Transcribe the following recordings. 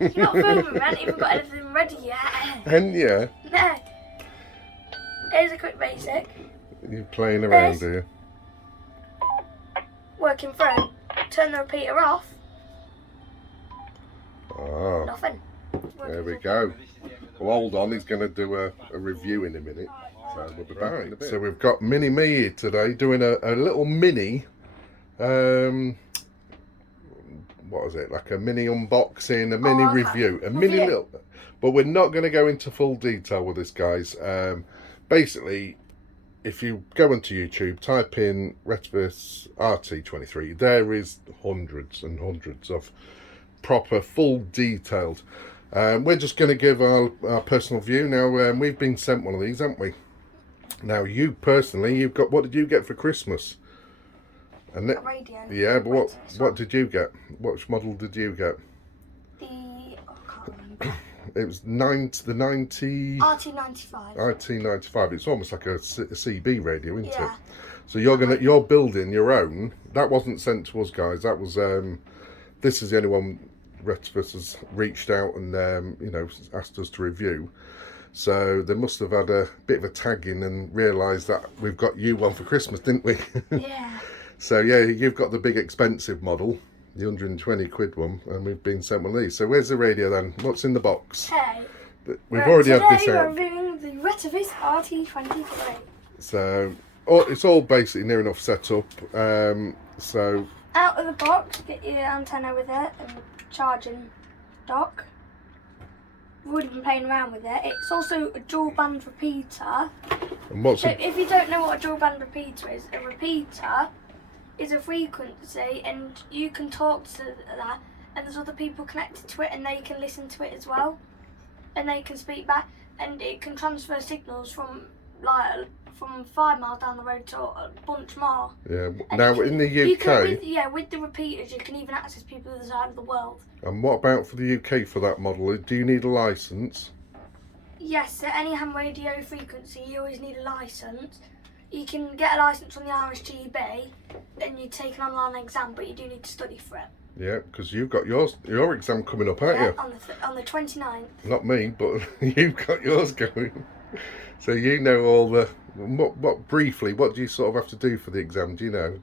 You're not filming, we haven't even got anything ready yet. And yeah, No. Here's a quick basic. you're playing around here. Working through. Turn the repeater off. Ah, Nothing. there we go. Well, hold on, he's going to do a review in a minute. So we'll be back in a bit. So we've got Mini Me here today doing a little mini, what is it, like a mini unboxing, a mini review, a mini little, but we're not going to go into full detail with this, guys. Basically, if you go onto YouTube, type in Retevis Rt23, there is hundreds and hundreds of proper, full detailed. We're just going to give our personal view. Now, we've been sent one of these, haven't we? Now, you personally, you've got, what did you get for Christmas? A radio. Yeah, but what did you get? Which model did you get? I can't remember. It was the 90... Rt23. Rt23. It's almost like a CB radio, isn't it? So you're building your own. That wasn't sent to us, guys. That was this is the only one Retevis has reached out and you know, asked us to review. So they must have had a bit of a tag in and realised that we've got you one for Christmas, didn't we? Yeah. So yeah, you've got the big expensive model, the 120 quid one, and we've been sent one of these. So where's the radio then? What's in the box? Hey. We've already had this out. Today we're reviewing the Retevis Rt23. So it's all basically near enough set up. So out of the box, get your antenna with it and the charging dock. We've already been playing around with it. It's also a dual band repeater. And what's so if you don't know what a dual band repeater is, a repeater is a frequency and you can talk to that and there's other people connected to it and they can listen to it as well and they can speak back and it can transfer signals from 5 miles down the road to a bunch more. Yeah. And now in the UK, with the repeaters you can even access people the other side of the world. And what about for the UK for that model? Do you need a licence? Yes, at any ham radio frequency you always need a licence. You can get a licence from the RSGB and you take an online exam, but you do need to study for it. Yeah, because you've got your exam coming up, haven't you? On the 29th. Not me, but you've got yours going. So you know all the what briefly. What do you sort of have to do for the exam? Do you know?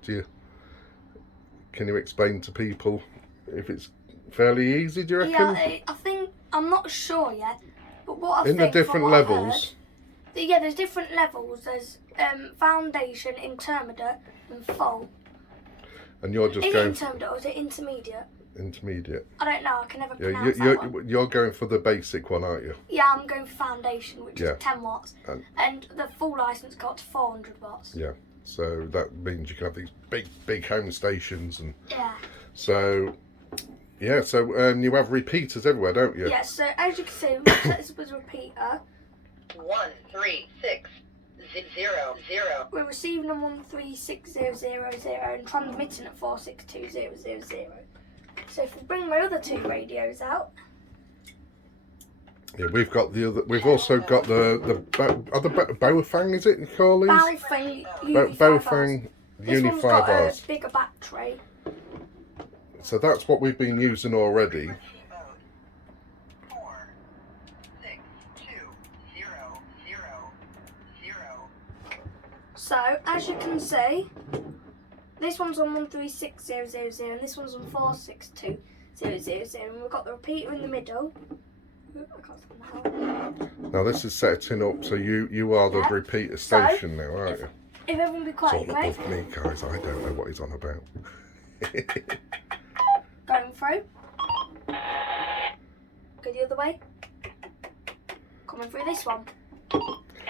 Can you explain to people if it's fairly easy? Do you reckon? Yeah, I think I'm not sure yet, but what I think in the different levels. Yeah, there's different levels. There's foundation, intermediate, and full. And you're just is going. Is it intermediate or is it intermediate? Intermediate. I don't know. I can never pronounce that one. You're going for the basic one, aren't you? Yeah, I'm going for foundation, which is 10 watts, and the full license got to 400 watts. Yeah. So that means you can have these big home stations and. Yeah. So. Yeah. So you have repeaters everywhere, don't you? Yeah. So as you can see, we set this up as a repeater. 13600. We're receiving on 136000 and transmitting at 462000. So if we bring my other two radios out. Yeah, we've got the other. We've also got the Baofeng, is it you call these? Baofeng Uni 5Rs. got a bigger battery. So that's what we've been using already. So, as you can see, this one's on 136000 and this one's on 462000 and we've got the repeater in the middle. Now this is setting up so you are the repeater station now, aren't you? If everyone be quiet, it's all above me, guys. I don't know what he's on about. Going through. Go the other way. Coming through this one.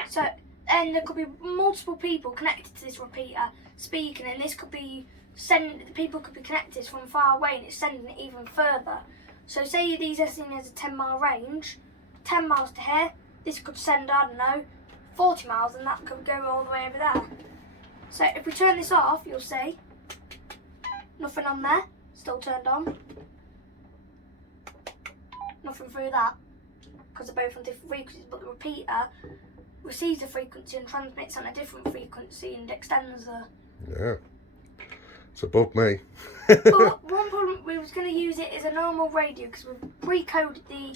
So, and there could be multiple people connected to this repeater speaking, and this could be people could be connected from far away and it's sending it even further. So say these are seen as a 10-mile range, 10 miles to here, this could send, I don't know, 40 miles and that could go all the way over there. So if we turn this off, you'll see nothing on there, still turned on. Nothing through that, because they're both on different frequencies, but the repeater receives a frequency and transmits on a different frequency and extends the... Yeah. It's above me. But one problem, we was going to use it as a normal radio because we've pre-coded the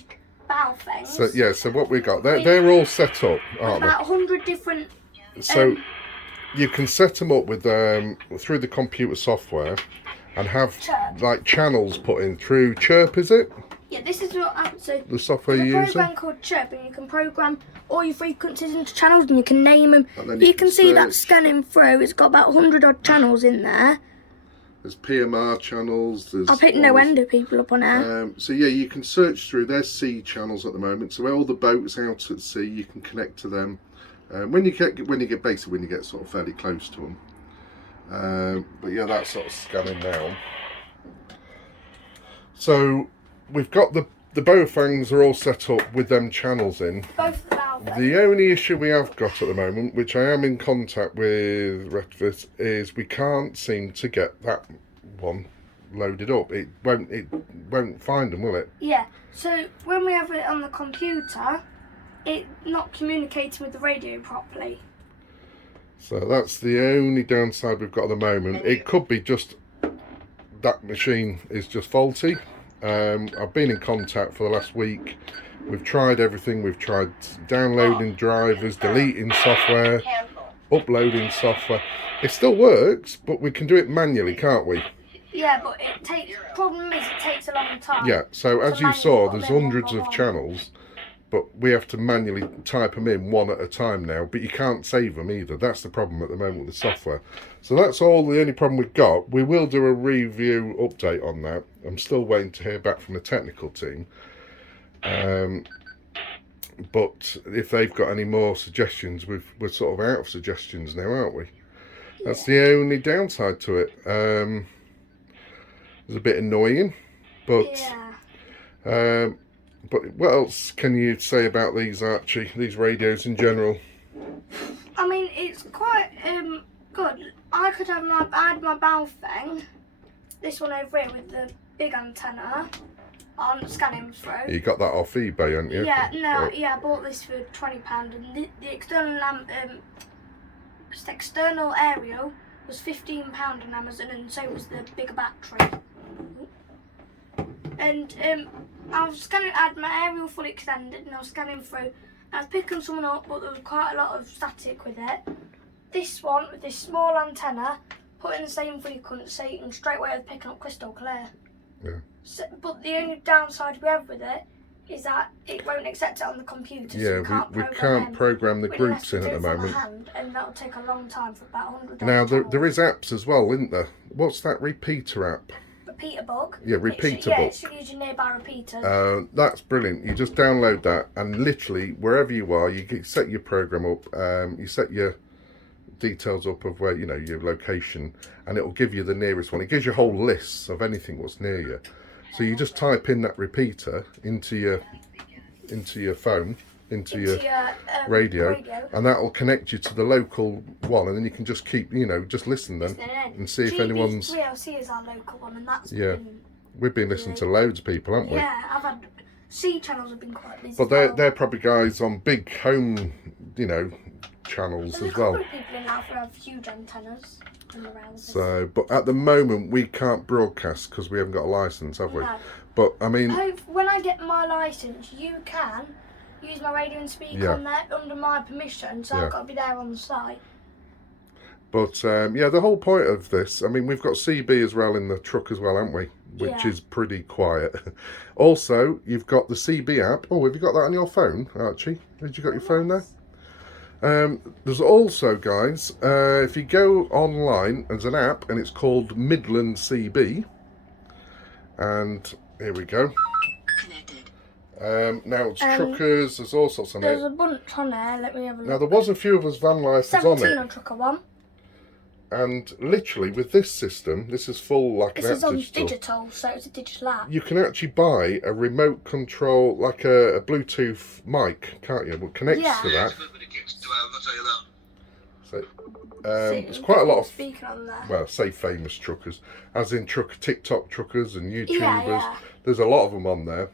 bow things. So yeah, so what we got, they're all set up, aren't about 100 different. they? So you can set them up with through the computer software, and have Chirp. like channels put in through Chirp, is it? Yeah, this is what so The software there's a you're using? program called Chirp, and you can program all your frequencies into channels, and you can name them. And then You can see that search. scanning through. It's got about 100 odd channels in there. There's PMR channels. There's I've picked no end of people up on air. so yeah, you can search through. There's sea channels at the moment. So all the boats out at sea, you can connect to them. When you get sort of fairly close to them. But yeah, that's sort of scanning now. So we've got the Bowfangs are all set up with them channels in. Both the bow things. The only issue we have got at the moment, which I am in contact with Retevis, is we can't seem to get that one loaded up. It won't find them, will it? Yeah. So when we have it on the computer, it's not communicating with the radio properly. So that's the only downside we've got at the moment. It could be just that machine is just faulty. I've been in contact for the last week. We've tried everything. We've tried downloading drivers, deleting software, Cancel. uploading software. It still works, but we can do it manually, can't we? Yeah, but it takes. Problem is, it takes a long time. Yeah, so as you manually saw, put there's them one hundreds by of one. channels, but we have to manually type them in one at a time now, but you can't save them either. That's the problem at the moment with the software. So that's all the only problem we've got. We will do a review update on that. I'm still waiting to hear back from the technical team. But if they've got any more suggestions, we're sort of out of suggestions now, aren't we? That's the only downside to it. It's a bit annoying, but Yeah. but what else can you say about these, Archie? These radios in general? I mean, it's quite good. I had my bow thing. This one over here with the big antenna on scanning through. You got that off eBay, haven't you? Yeah, no, Or- yeah, I bought this for £20, and the external aerial was £15 on Amazon, and so was the bigger battery. And I was scanning. I had my aerial fully extended, and I was scanning through. I was picking someone up, but there was quite a lot of static with it. This one with this small antenna, put in the same frequency, and straight away I was picking up crystal clear. Yeah. So, but the only downside we have with it is that it won't accept it on the computer. Yeah, so we can't program the We'd groups have in to at do the it from moment. hand, and that'll take a long time for about 100. Now there is apps as well, isn't there? What's that repeater app? Repeater bug. Yeah, It repeater should, yeah, bug. it should use your nearby repeaters. That's brilliant. You just download that, and literally wherever you are, you can set your program up. You set your details up of where your location, and it will give you the nearest one. It gives you whole lists of anything what's near you. So you just type in that repeater into your phone, into your radio, and that will connect you to the local one, and then you can just keep just listen then and see if anyone's. GBC is our local one, and that's Yeah. been, We've been listening to loads of people, haven't we? yeah. I've had C channels have been quite busy. But as well. they're probably guys on big home, channels There's as a couple well. of people in there who have huge antennas in the rounds. So, but at the moment we can't broadcast because we haven't got a license, have we? No. But I mean, When I get my license, you can use my radio and speak Yeah. on there under my permission, so Yeah. I've got to be there on the site. but yeah, the whole point of this, I mean, we've got CB as well in the truck as well, haven't we? Which Yeah. is pretty quiet. Also, you've got the CB app. Oh, have you got that on your phone, Archie? Have you got your phone there? There's also, guys, if you go online, there's an app, and it's called Midland CB. And here we go. Now it's truckers. There's all sorts on There's it. a bunch on there. Let me have a look. Now there was a few of us van lifers on 17 it, on trucker one. and literally with this system, this is full like This an is app on digital. digital, so it's a digital app. You can actually buy a remote control, like a Bluetooth mic, can't you? What connects Yeah. to that. So See, there's quite a lot of, speaking on there. well, say famous truckers, as in TikTok truckers and YouTubers. Yeah. There's a lot of them on there.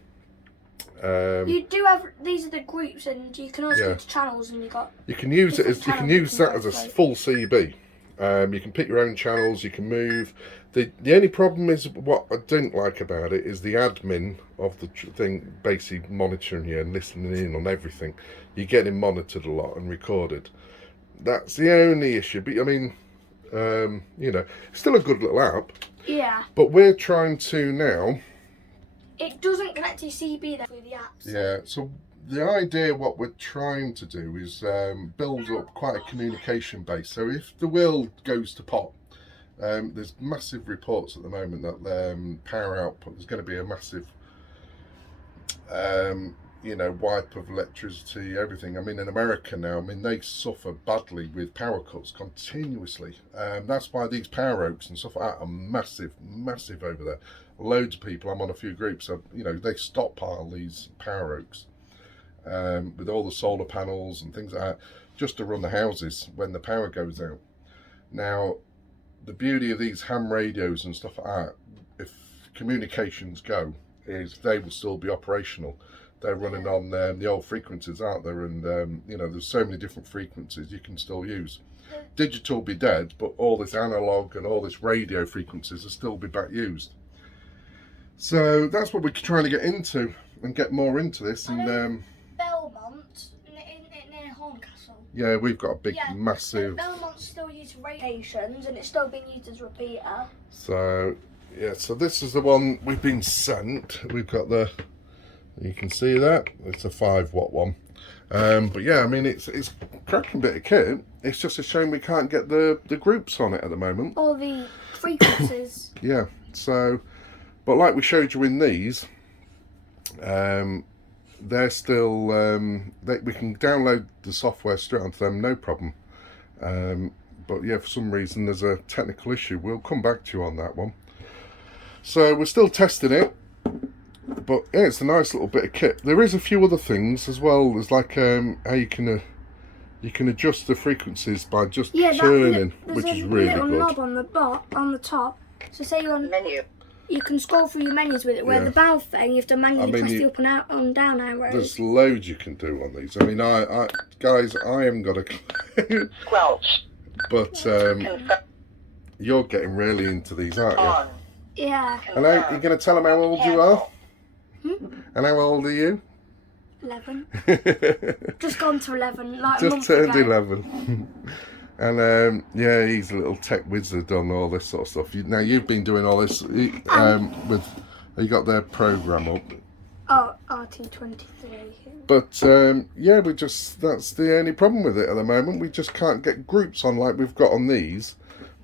You do have, these are the groups, and you can also Yeah. go to channels, and you got You can use it as different you can channels use you that can as a go through. full CB. You can pick your own channels, you can move. The only problem is, what I didn't like about it is the admin of the thing basically monitoring you and listening in on everything. You're getting monitored a lot and recorded. That's the only issue. But I mean, you know, it's still a good little app. Yeah. But we're trying to now. It doesn't connect to your CB though through the apps. Yeah. So the idea, what we're trying to do is build up quite a communication base. So if the world goes to pot, there's massive reports at the moment that power output, there's going to be a massive, you know, wipe of electricity, everything. I mean, in America now, I mean, they suffer badly with power cuts continuously. That's why these power oaks and stuff like that are massive, massive over there. Loads of people, I'm on a few groups, you know, they stockpile these power oaks. With all the solar panels and things like that, just to run the houses when the power goes out. Now, the beauty of these ham radios and stuff like that, if communications go, is they will still be operational. They're running on the old frequencies, aren't there? And you know, there's so many different frequencies you can still use. Digital will be dead, but all this analog and all this radio frequencies will still be back used. So that's what we're trying to get into and get more into this. And Belmont, near Horncastle. yeah, we've got a big, massive. Belmont's still using radio stations, and it's still being used as a repeater. So yeah, so this is the one we've been sent. We've got the, you can see that it's a 5-watt one. But yeah, I mean, it's a cracking bit of kit. It's just a shame we can't get the groups on it at the moment. Or the frequencies. Yeah. So, but like we showed you in these, they're still, we can download the software straight onto them, no problem. But yeah, for some reason there's a technical issue. We'll come back to you on that one. So we're still testing it, but yeah, it's a nice little bit of kit. There is a few other things as well. There's like how you can adjust the frequencies by just turning, which is really good. There's a little knob on the top. So say you're on Menu. You can scroll through your menus with it, where the bell thing, you have to manually press the up and out and down arrows. There's loads you can do on these. I mean, I guys, I haven't got a clue. Squelch. But you're getting really into these, aren't you? On. Yeah. Hello, you're going to tell them how old you are? And how old are you? 11. Just gone to 11, like a Just month turned ago. 11. And yeah, he's a little tech wizard on all this sort of stuff. Now you've been doing all this with. You got their program up. Oh, Rt23. But yeah, that's the only problem with it at the moment. We just can't get groups on like we've got on these,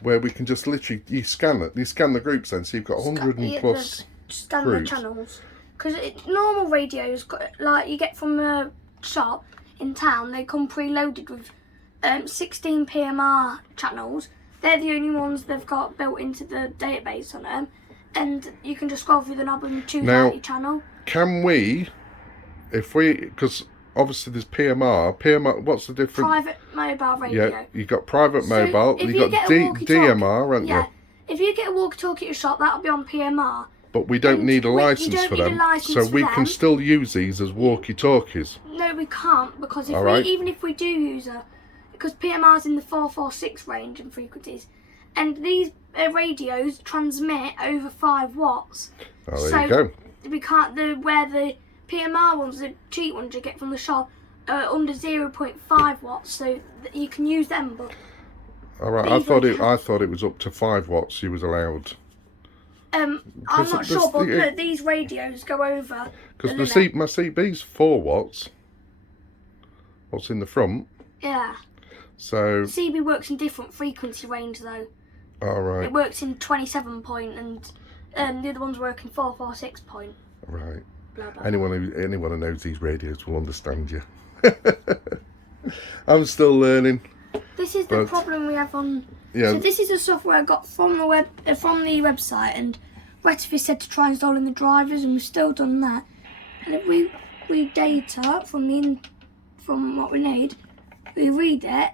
where we can just literally you scan the groups then, so you've got 100 and plus scan groups. the channels. Because normal radios, like you get from a shop in town, they come preloaded with 16 PMR channels. They're the only ones they've got built into the database on them, and you can just scroll through the knob and choose out your channel. Can we, because obviously there's PMR, what's the difference? Private mobile radio. Yeah, you've got private mobile, you've got DMR, haven't you? If you get a walkie-talkie at a shop, that'll be on PMR. But we don't need a license for them, so we can still use these as walkie-talkies. No, we can't, because even if we do use because PMR's in the 446 range and frequencies, and these radios transmit over 5 watts. Oh, there you go. We can't, where the PMR ones, the cheap ones you get from the shop, are under 0.5 watts, so you can use them. But all right, I thought it was up to 5 watts you was allowed. I'm not sure, but no, these radios go over. Because my CB's 4 watts. What's in the front? Yeah. So CB works in different frequency range though. All right. It works in 27 point, and the other ones work in 446 point. Right. Blah, blah. Anyone who knows these radios will understand you. I'm still learning. This is the problem we have on. Yeah. So this is the software I got from the website, and Retevis said to try installing the drivers, and we've still done that. And if we read data from what we need, we read it,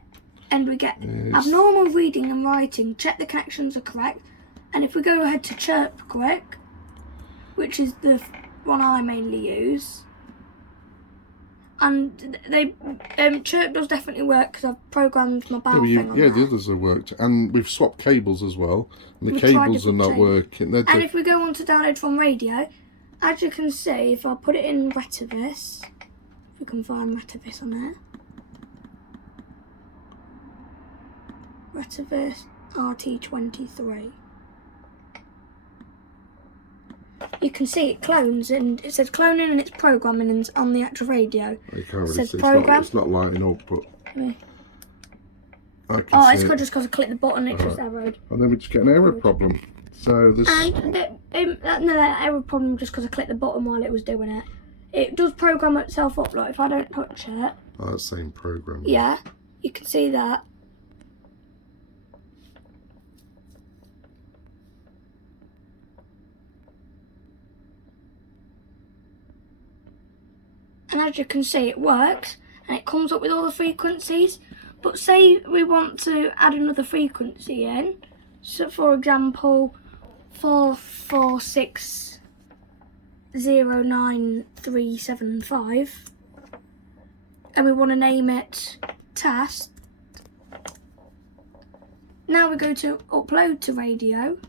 and we get abnormal reading and writing. Check the connections are correct, and if we go ahead to chirp quick, which is the one I mainly use, and they chirp does definitely work because I've programmed my bow thing on yeah, there. the others have worked, and we've swapped cables as well. And the We've tried cables are different not cables. working. And if we go on to download from radio, as you can see, if I put it in Retevis, if we can find Retevis on there, Retevis Rt23. You can see it clones, and it says cloning and it's programming, and it's on the actual radio. You can't really says see. program. It's not lighting up, but Yeah. I can Oh, see it's it. just because I clicked the button, it just errored. And then we just get an error problem. So this. And that error problem just because I clicked the button while it was doing it. It does program itself up, like if I don't touch it. Oh, that same program. Yeah, you can see that. And as you can see, it works, and it comes up with all the frequencies. But say we want to add another frequency in, so for example, 4460935, and we want to name it test. Now we go to upload to radio,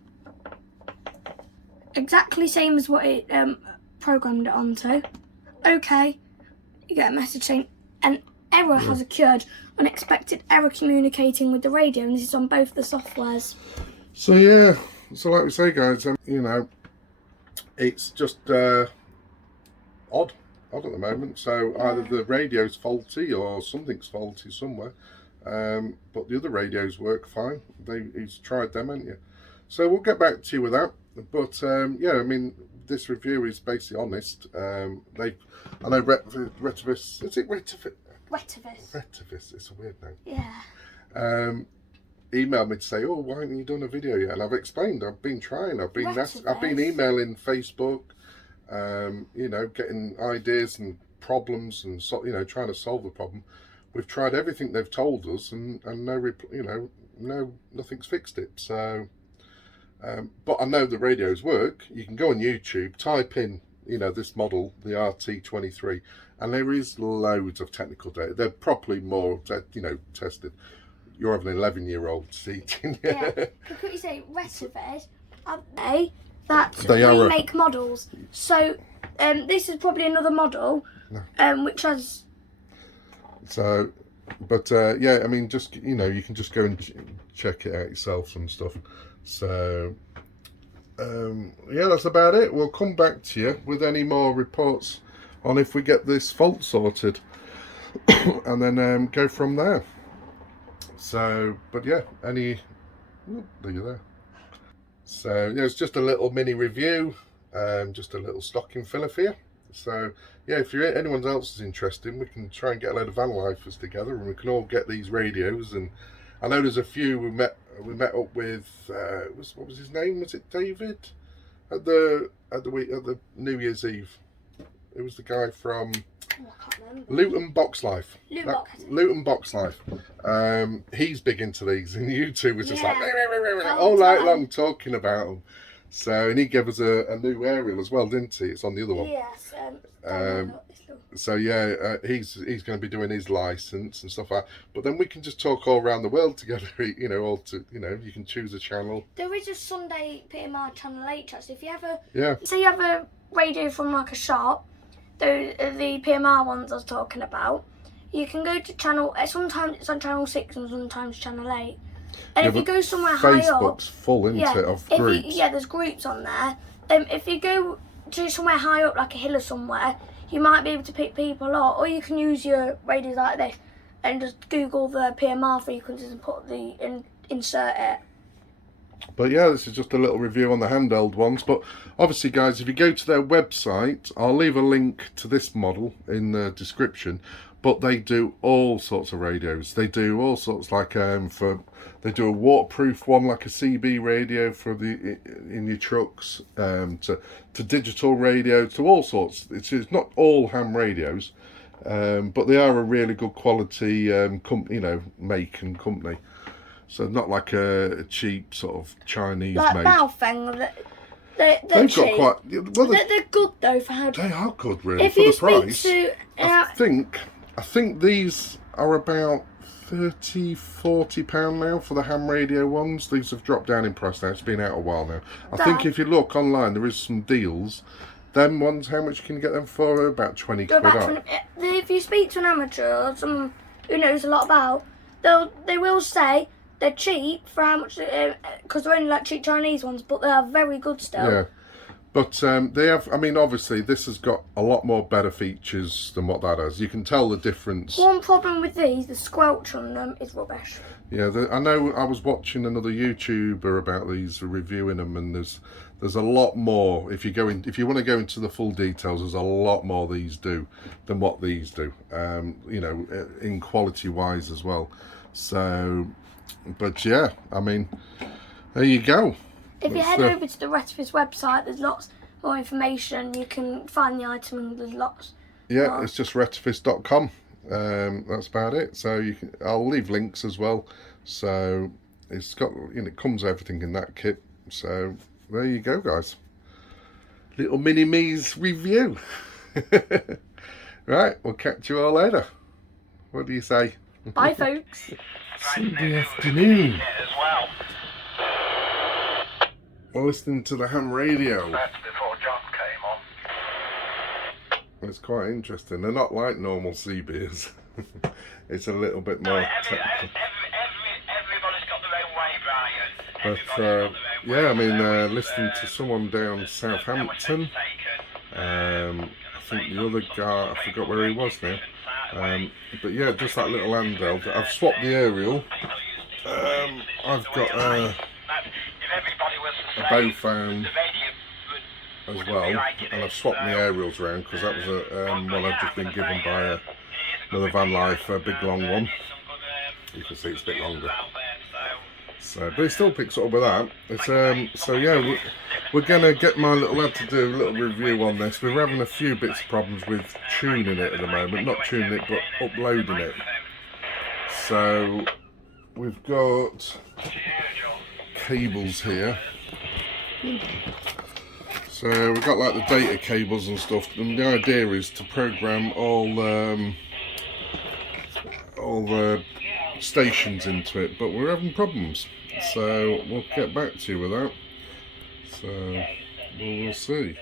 exactly same as what it programmed it onto. Okay, you get a message saying an error has occurred, unexpected error communicating with the radio, and this is on both the softwares. So yeah, so like we say, guys, you know, it's just odd at the moment. So either the radio's faulty or something's faulty somewhere, but the other radios work fine. He's tried them, haven't you? So we'll get back to you with that. But yeah, I mean, this review is basically honest. I know Retevis. Is it Retevis? Retevis. Retevis. It's a weird name. Yeah. Emailed me to say, "Oh, why haven't you done a video yet?" And I've explained. I've been trying. I've been emailing Facebook. You know, getting ideas and problems, and you know, trying to solve the problem. We've tried everything they've told us, and nothing's fixed it. So, but I know the radios work. You can go on YouTube, type in, you know, this model, the Rt23, and there is loads of technical data. They're probably more, you know, tested. You're having an 11-year-old seating. Yeah. Could you say Retevis? They make models. So this is probably another model, which has. So, but yeah, I mean, just, you know, you can just go and check it out yourself and stuff. So yeah, that's about it. We'll come back to you with any more reports on if we get this fault sorted, and then go from there. So, but yeah, there you there. So yeah, it's just a little mini review, just a little stocking filler for you. So yeah, if anyone else is interested, we can try and get a load of van lifers together, and we can all get these radios. And I know there's a few we met up with. What was his name? Was it David? At the New Year's Eve. It was the guy from Luton Box Life. Luton Box Life. He's big into these, and you two was just like all night long talking about them. So, and he gave us a new aerial as well, didn't he? It's on the other one. Yes. So yeah, he's going to be doing his license and stuff like that. But then we can just talk all around the world together. You know, you can choose a channel. There is a Sunday PMR channel 8 chat. So if you have say you have a radio from like a shop, the PMR ones I was talking about, you can go to channel. Sometimes it's on channel 6 and sometimes channel 8. And if you go somewhere high up, Facebook's full, isn't it, of groups? There's groups on there. If you go to somewhere high up, like a hill or somewhere, you might be able to pick people up, or you can use your radios like this and just Google the PMR frequencies and insert it. But yeah, this is just a little review on the handheld ones. But obviously, guys, if you go to their website, I'll leave a link to this model in the description. But they do all sorts of radios. They do all sorts, like they do a waterproof one, like a CB radio for in your trucks, to digital radio, to all sorts. It's not all ham radios, but they are a really good quality make and company. So not like a cheap sort of Chinese like made. Baofeng. They're They've cheap. got quite. Well, They're good though for how. they are good, really, If for you the price. speak to, I think these are about £30–40 now for the ham radio ones. These have dropped down in price now. It's been out a while now. I think if you look online, there is some deals. Them ones, how much can you get them for? About 20 quid up. If you speak to an amateur or someone who knows a lot about, they will say they're cheap for how much, because they're only like cheap Chinese ones, but they are very good still. Yeah. But they have, I mean, obviously this has got a lot more better features than what that has. You can tell the difference. One problem with these, the squelch on them is rubbish. Yeah, I know I was watching another YouTuber about these, reviewing them, and there's a lot more. If you want to go into the full details, there's a lot more these do than what these do. You know, in quality wise as well. So, but yeah, I mean, there you go. If you head over to the Retevis website, there's lots more information. You can find the item and there's lots. Yeah, it's just retevis.com. That's about it. So I'll leave links as well. So it's got, you know, it comes with everything in that kit. So there you go, guys. Little mini me's review. Right, we'll catch you all later. What do you say? Bye, folks. Sunday afternoon. We're listening to the ham radio. That's before John came on. It's quite interesting. They're not like normal sea beers. It's a little bit more technical. Everybody's got their own way, Brian. But yeah, I mean, listening to someone down Southampton. I think the other guy, I forgot where he was now. But yeah, just that little handheld. I've swapped the aerial. I've got a bow phone as well, and I've swapped the aerials around because that was one I've just been given by another van life, a big long one. You can see it's a bit longer. So, but it still picks up with that. It's so yeah, we're gonna get my little lad to do a little review on this. We're having a few bits of problems with tuning it at the moment, not tuning it, but uploading it. So we've got cables here. So we've got like the data cables and stuff, and the idea is to program all the stations into it, but we're having problems. So we'll get back to you with that. So we'll see.